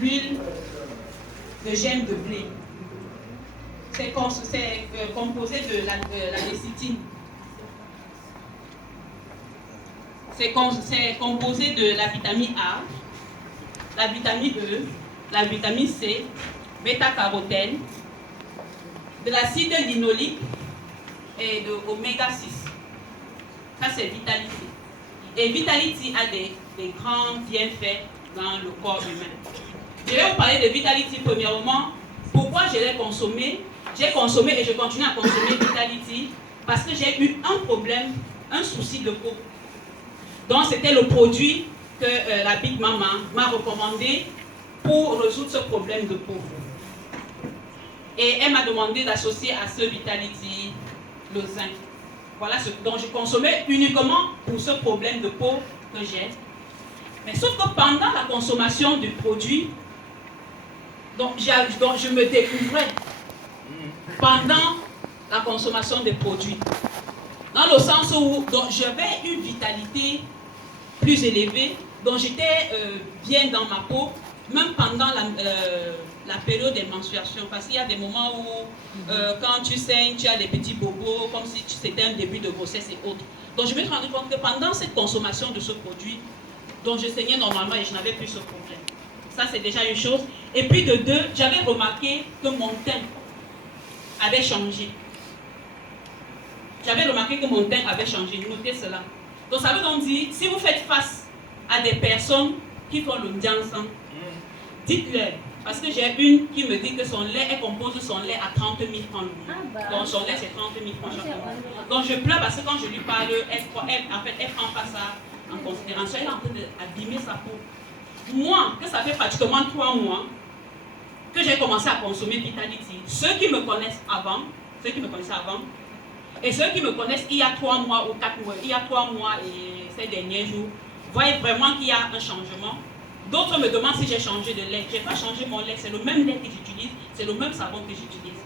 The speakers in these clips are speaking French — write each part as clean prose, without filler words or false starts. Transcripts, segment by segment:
l'huile de gemme de blé. C'est composé de la lécithine. C'est composé de la vitamine A, la vitamine E, la vitamine C, bêta-carotène, de l'acide linoléique et de oméga 6. Ça, c'est Vitality. Et Vitality a des grands bienfaits dans le corps humain. Je vais vous parler de Vitality premièrement. Pourquoi je l'ai consommé? J'ai consommé et je continue à consommer Vitality parce que j'ai eu un problème, un souci de peau. Donc, c'était le produit que la Big Mama m'a recommandé pour résoudre ce problème de peau. Et elle m'a demandé d'associer à ce Vitality le zinc. Voilà ce dont je consommais uniquement pour ce problème de peau que j'ai. Mais sauf que pendant la consommation du produit, donc je me découvrais pendant la consommation des produits. Dans le sens où j'avais une vitalité plus élevée, donc j'étais bien dans ma peau, même pendant la période des menstruations, parce qu'il y a des moments où quand tu saignes, tu as des petits bobos, comme si c'était un début de grossesse et autres. Donc je me suis rendu compte que pendant cette consommation de ce produit, dont je saignais normalement et je n'avais plus ce problème. Ça, c'est déjà une chose. Et puis de deux, j'avais remarqué que mon teint avait changé. J'avais remarqué que mon teint avait changé. Notez cela. Donc ça veut donc dire, si vous faites face à des personnes qui font le Ndiansan, dites-leur. Parce que j'ai une qui me dit que son lait, elle compose son lait à 30 000 francs. Donc son lait, c'est 30 000 francs chaque mois. Donc je pleure parce que quand je lui parle, elle prend pas ça en considération. Elle est en train d'abîmer sa peau. Moi, que ça fait pratiquement 3 mois que j'ai commencé à consommer Vitality, ceux qui me connaissent avant, et ceux qui me connaissent il y a 3 mois ou 4 mois, il y a 3 mois et ces derniers jours, voyez vraiment qu'il y a un changement. D'autres me demandent si j'ai changé de lait. Je n'ai pas changé mon lait, c'est le même lait que j'utilise, c'est le même savon que j'utilise.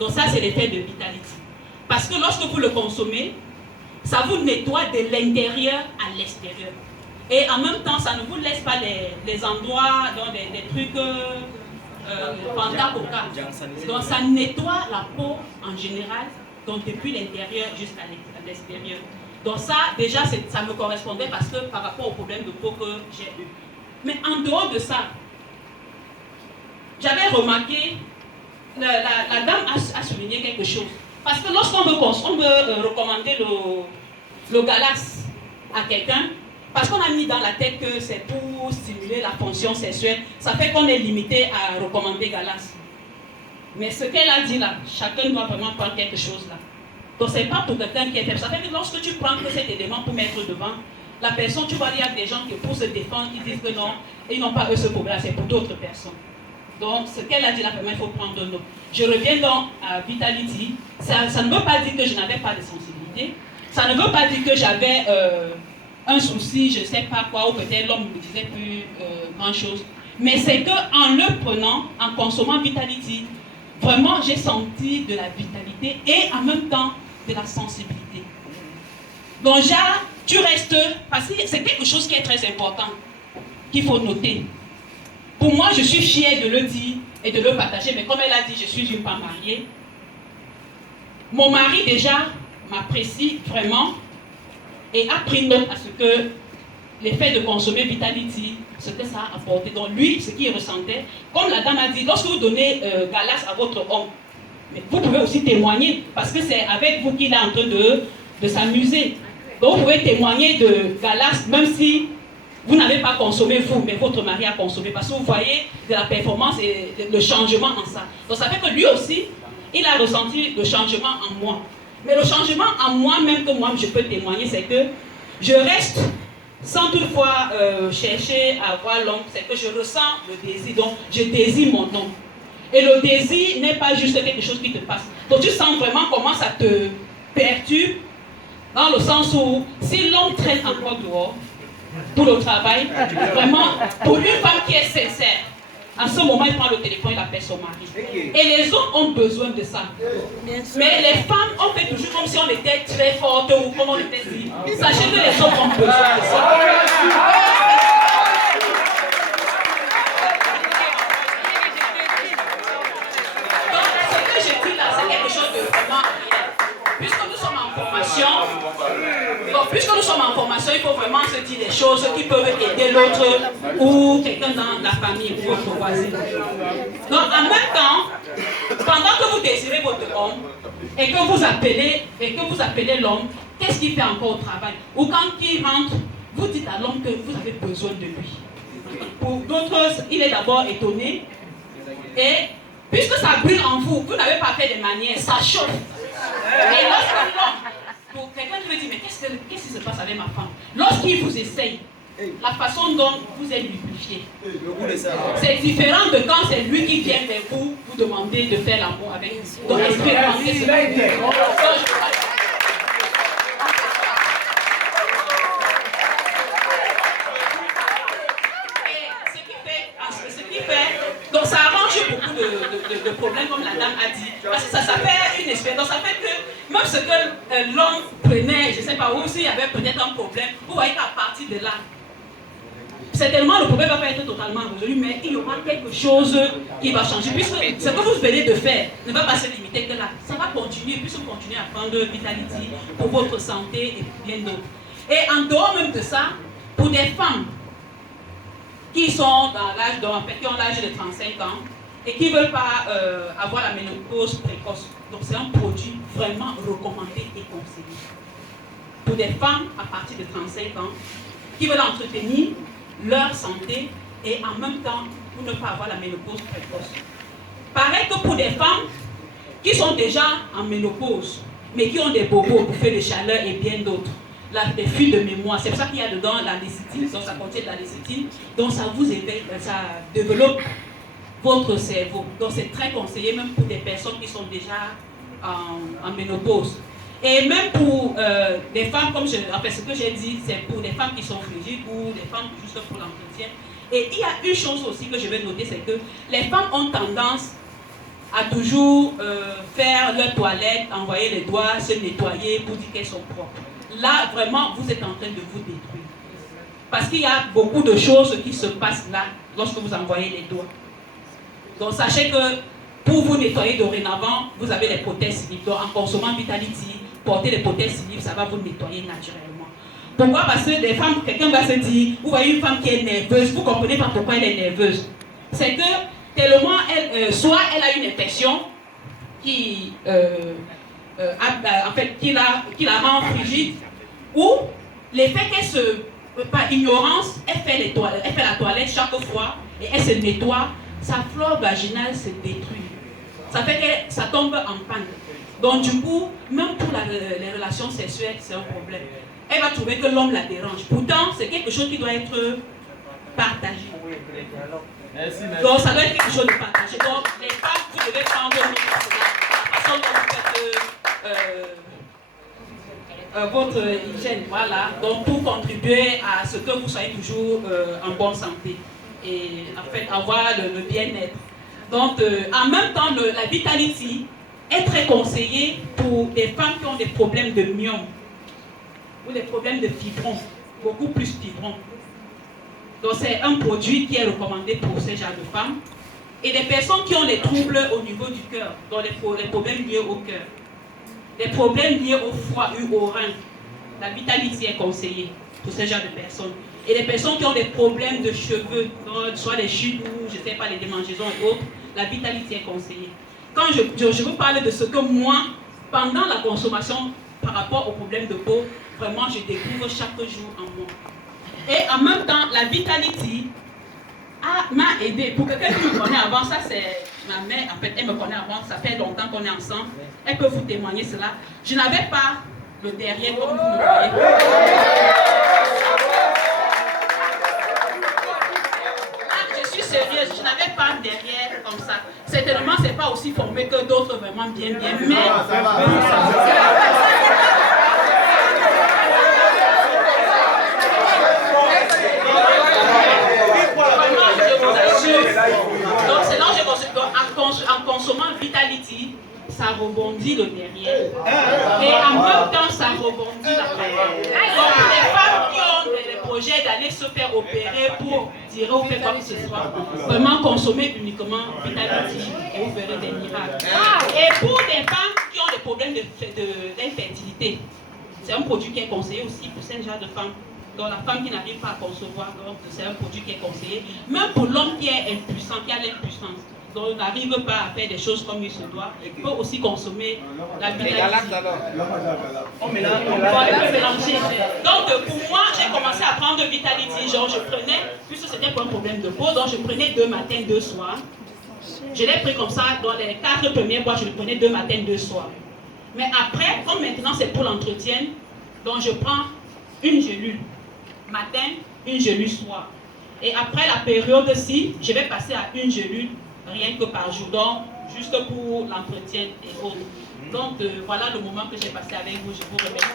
Donc ça, c'est l'effet de Vitality. Parce que lorsque vous le consommez, ça vous nettoie de l'intérieur à l'extérieur. Et en même temps, ça ne vous laisse pas les endroits, dans des trucs panda-coca. Donc ça nettoie la peau en général, donc depuis l'intérieur jusqu'à l'extérieur. Donc ça, déjà, ça me correspondait parce que par rapport au problème de peau que j'ai eu. Mais en dehors de ça, j'avais remarqué, la dame a souligné quelque chose. Parce que lorsqu'on veut recommander le Galas à quelqu'un, parce qu'on a mis dans la tête que c'est pour stimuler la fonction sexuelle, ça fait qu'on est limité à recommander Galas. Mais ce qu'elle a dit là, chacun doit vraiment prendre quelque chose là. Donc c'est pas pour quelqu'un qui est faible. Ça fait que lorsque tu prends que cet élément pour mettre devant, la personne, tu vois, il y a des gens qui pour se défendre, qui disent que non, ils n'ont pas eux ce problème, c'est pour d'autres personnes. Donc ce qu'elle a dit là, vraiment, il faut prendre note. Je reviens donc à Vitality. Ça ne veut pas dire que je n'avais pas de sensibilité. Ça ne veut pas dire que j'avais un souci, je ne sais pas quoi, ou peut-être l'homme ne me disait plus grand chose. Mais c'est qu'en le prenant, en consommant Vitality, vraiment j'ai senti de la vitalité et en même temps de la sensibilité. Donc tu restes, parce que c'est quelque chose qui est très important, qu'il faut noter. Pour moi, je suis fière de le dire et de le partager, mais comme elle a dit, je suis une femme mariée. Mon mari déjà m'apprécie vraiment et a pris note à ce que l'effet de consommer Vitality, ce que ça a apporté. Donc lui, ce qu'il ressentait, comme la dame a dit, lorsque vous donnez Galas à votre homme, mais vous pouvez aussi témoigner, parce que c'est avec vous qu'il est en train de s'amuser. Donc vous pouvez témoigner de Galas, même si vous n'avez pas consommé vous, mais votre mari a consommé, parce que vous voyez de la performance et le changement en ça. Donc ça fait que lui aussi, il a ressenti le changement en moi. Mais le changement en moi, même que moi je peux témoigner, c'est que je reste sans toutefois chercher à avoir l'homme, c'est que je ressens le désir, donc je désire mon homme. Et le désir n'est pas juste quelque chose qui te passe. Donc tu sens vraiment comment ça te perturbe, dans le sens où si l'homme traîne encore dehors pour le travail, vraiment, pour une femme qui est sincère, à ce moment, il prend le téléphone, il appelle son mari. Et les hommes ont besoin de ça. Mais les femmes, on fait toujours comme si on était très fortes ou comme on était dit. Sachez que les hommes ont besoin de ça. relation, il faut vraiment se dire des choses qui peuvent aider l'autre ou quelqu'un dans la famille ou votre voisin. Donc en même temps, pendant que vous désirez votre homme et que vous appelez l'homme, qu'est-ce qu'il fait encore au travail? Ou quand il rentre, vous dites à l'homme que vous avez besoin de lui. Pour d'autres, il est d'abord étonné. Et puisque ça brûle en vous, vous n'avez pas fait de manière, ça chauffe. Et lorsque l'homme, pour quelqu'un qui me dit, mais qu'est-ce qui se passe avec ma femme? Lorsqu'il vous essaye, la façon dont vous êtes lubrifié, c'est différent de quand c'est lui qui vient vers vous, vous demander de faire l'amour avec vous. Donc, expérimentez cela. Donc ça arrange beaucoup de problèmes, comme la dame a dit. Parce que ça fait une expérience. Ça fait que même ce que l'homme prenait, je ne sais pas où, s'il y avait peut-être un problème, vous voyez qu'à partir de là, certainement le problème ne va pas être totalement résolu, mais il y aura quelque chose qui va changer. Puisque ce que vous venez de faire ne va pas se limiter que là. Ça va continuer, puisque vous continuez à prendre Vitality pour votre santé et bien d'autres. Et en dehors même de ça, pour des femmes qui sont dans l'âge, qui ont l'âge de 35 ans et qui ne veulent pas avoir la ménopause précoce. Donc c'est un produit vraiment recommandé et conseillé. Pour des femmes à partir de 35 ans qui veulent entretenir leur santé et en même temps pour ne pas avoir la ménopause précoce. Pareil que pour des femmes qui sont déjà en ménopause mais qui ont des bobos, bouffées de chaleur et bien d'autres. Des fuites de mémoire, c'est pour ça qu'il y a dedans la lécithine, donc ça contient de la lécithine, donc ça vous éveille, ça développe votre cerveau. Donc c'est très conseillé même pour des personnes qui sont déjà en ménopause. Et même pour des femmes, comme ce que j'ai dit, c'est pour des femmes qui sont frigides ou des femmes juste pour l'entretien. Et il y a une chose aussi que je vais noter, c'est que les femmes ont tendance à toujours faire leur toilette, envoyer les doigts, se nettoyer pour dire qu'elles sont propres. Là, vraiment, vous êtes en train de vous détruire. Parce qu'il y a beaucoup de choses qui se passent là, lorsque vous envoyez les doigts. Donc, sachez que pour vous nettoyer dorénavant, vous avez les prothèses silives. Donc, en consommant Vitality, porter les prothèses silives, ça va vous nettoyer naturellement. Pourquoi? Parce que des femmes, quelqu'un va se dire, vous voyez une femme qui est nerveuse, vous ne comprenez pas pourquoi elle est nerveuse. C'est que, tellement, soit elle a une infection qui... en fait, qui la rend frigide, ou l'effet qu'elle par ignorance, elle fait la toilette chaque fois et elle se nettoie, sa flore vaginale se détruit. Ça fait que ça tombe en panne. Donc du coup, même pour les relations sexuelles, c'est un problème. Elle va trouver que l'homme la dérange. Pourtant, c'est quelque chose qui doit être partagé. Merci. Donc ça doit être quelque chose de partagé. Donc les femmes, vous devez prendre note de cela. La façon dont vous faites votre hygiène, voilà. Donc pour contribuer à ce que vous soyez toujours en bonne santé et en fait avoir le bien-être. Donc en même temps, la Vitality est très conseillée pour des femmes qui ont des problèmes de myome ou des problèmes de fibrons, beaucoup plus fibrons. Donc c'est un produit qui est recommandé pour ces genres de femmes. Et des personnes qui ont des troubles au niveau du cœur, donc les problèmes liés au cœur, des problèmes liés au foie ou au rein, la Vitality est conseillée pour ce genre de personnes. Et les personnes qui ont des problèmes de cheveux, soit les chutes ou je ne sais pas, les démangeaisons et autres, la Vitality est conseillée. Quand je vous parle de ce que moi, pendant la consommation, par rapport aux problèmes de peau, vraiment je découvre chaque jour en moi. Et en même temps, la Vitality m'a aidé. Pour quelqu'un qui me connaît avant, ça c'est ma mère, en fait, elle me connaît avant, ça fait longtemps qu'on est ensemble. Elle peut vous témoigner cela. Je n'avais pas le derrière comme vous me voyez. Je suis sérieuse, je n'avais pas le derrière comme ça. Certainement, c'est pas aussi formé que d'autres, vraiment bien, mais... Donc c'est là où en consommant Vitality, ça rebondit le derrière. Et en même temps, ça rebondit l'avant. Donc les femmes qui ont des projets d'aller se faire opérer pour tirer ou faire quoi que ce soit, vraiment consommer uniquement Vitality et vous verrez des miracles. Et pour des femmes qui ont des problèmes d'infertilité, c'est un produit qui est conseillé aussi pour ce genre de femmes. Donc la femme qui n'arrive pas à concevoir, donc c'est un produit qui est conseillé. Même pour l'homme qui est impuissant, qui a l'impuissance, donc n'arrive pas à faire des choses comme il se doit, il peut aussi consommer la vitamine. On peut mélanger. Donc pour moi, j'ai commencé à prendre Vitality. Genre je prenais, puisque c'était pour un problème de peau, donc je prenais 2 matins, 2 soirs. Je l'ai pris comme ça, dans les 4 premiers mois, je le prenais 2 matins, 2 soirs. Mais après, comme maintenant c'est pour l'entretien, donc je prends une gélule matin, une gélule soir. Et après la période-ci, je vais passer à une gélule rien que par jour, donc juste pour l'entretien et autres. Donc voilà le moment que j'ai passé avec vous, je vous remercie.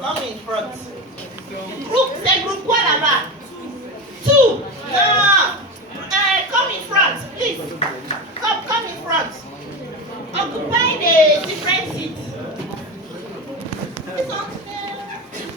Come in front. Group, c'est groupe quoi là-bas? 2. No. Come in front, please. Come in front. Occupy the different seats.